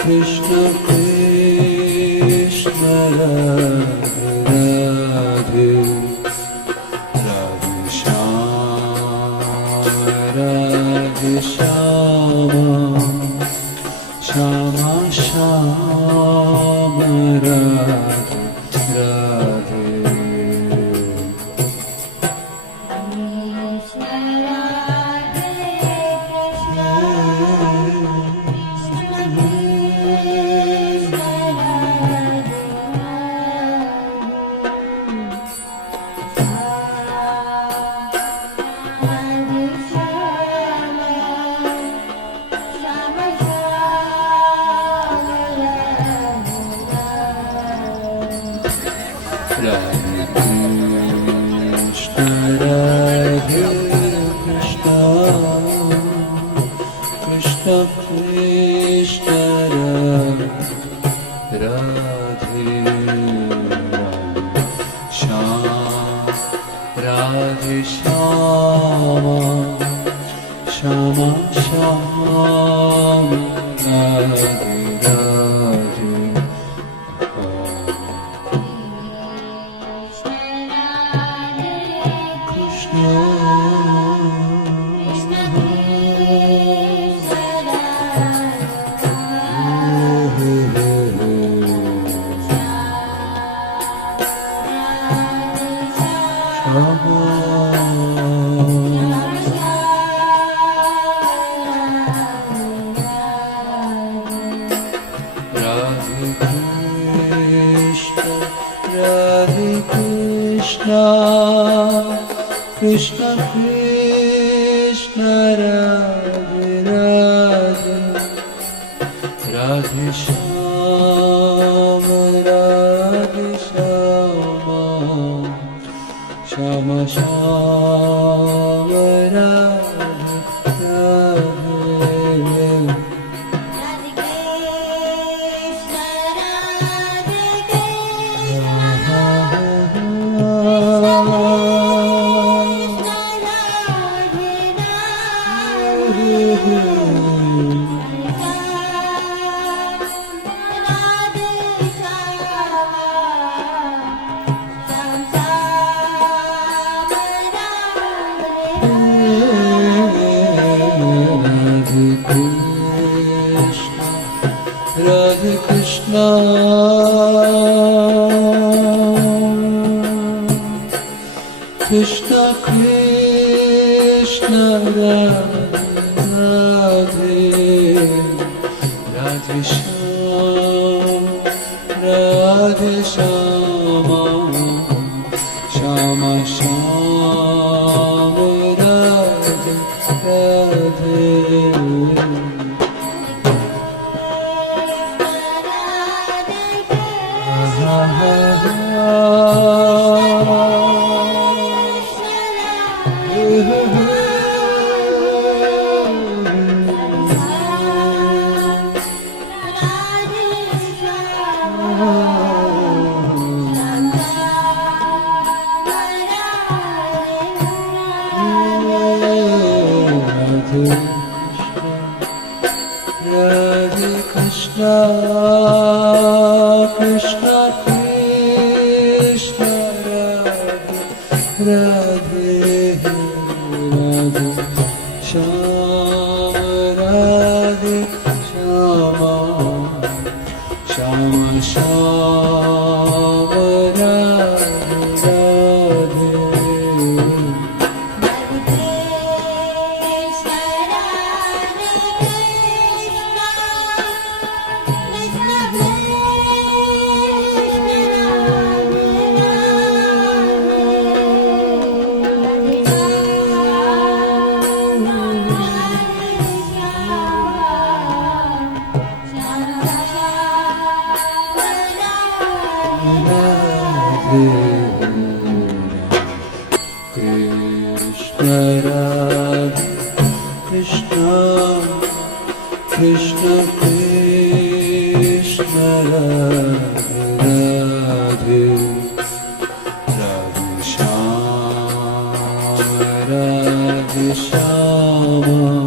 Krishna Krishna Radhe Radhe Radhe Shama Shama Shama Radhe Radhe Radhe Shama Shama Shama Radhe Radhe Krishna Krishna Krishna Radhe Radhe Radhe Shama Radhe Shama Shama Shama Radhe Radhe Radhe Krishna Krishna Krishna Radhe Radhe Radhe Shama Shama Shama Radhe Radhe Radhe Krishna Krishna Krishna Radhe Radhe Shama Radhe Shama Shama Shama Radhe Radhe Krishna Radhe Krishna Krishna Krishna Radhe Radhe Radhe Shama Radhe Shama Rama